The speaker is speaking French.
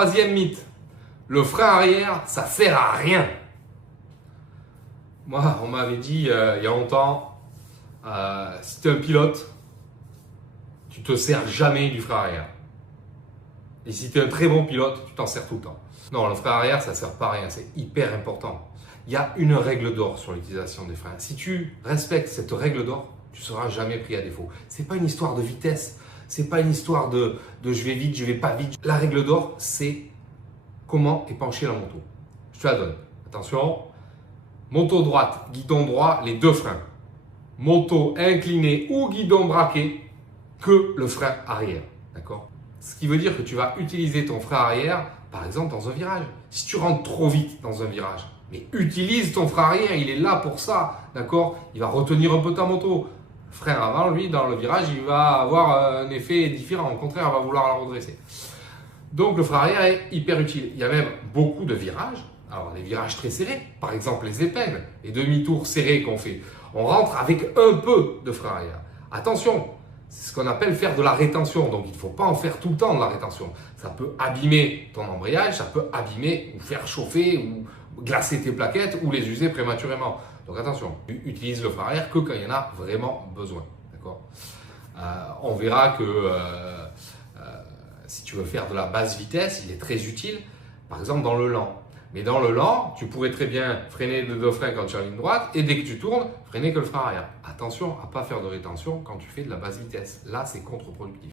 Troisième mythe, le frein arrière, ça sert à rien. Moi, on m'avait dit il y a longtemps, si tu es un pilote, tu te sers jamais du frein arrière. Et si tu es un très bon pilote, tu t'en sers tout le temps. Non, le frein arrière, ça ne sert pas à rien, c'est hyper important. Il y a une règle d'or sur l'utilisation des freins. Si tu respectes cette règle d'or, tu ne seras jamais pris à défaut. Ce n'est pas une histoire de vitesse, ce n'est pas une histoire de je vais vite, je vais pas vite. La règle d'or, c'est comment épancher la moto. Je te la donne. Attention, moto droite, guidon droit, les deux freins. Moto inclinée ou guidon braqué, que le frein arrière. D'accord ? Ce qui veut dire que tu vas utiliser ton frein arrière, par exemple, dans un virage. Si tu rentres trop vite dans un virage, mais utilise ton frein arrière, il est là pour ça. D'accord ? Il va retenir un peu ta moto. Le frein avant, lui, dans le virage, il va avoir un effet différent. Au contraire, il va vouloir la redresser. Donc, le frein arrière est hyper utile. Il y a même beaucoup de virages. Alors, des virages très serrés, par exemple les épingles, les demi-tours serrés qu'on fait. On rentre avec un peu de frein arrière. Attention, c'est ce qu'on appelle faire de la rétention. Donc, il ne faut pas en faire tout le temps de la rétention. Ça peut abîmer ton embrayage, ça peut abîmer ou faire chauffer ou glacer tes plaquettes ou les user prématurément. Donc, attention, utilise le frein arrière que quand il y en a vraiment besoin. D'accord ? On verra que si tu veux faire de la basse vitesse, il est très utile, par exemple dans le lent. Mais dans le lent, tu pourrais très bien freiner de deux freins quand tu es en ligne droite et dès que tu tournes, freiner que le frein arrière. Attention à ne pas faire de rétention quand tu fais de la basse vitesse. Là, c'est contre-productif.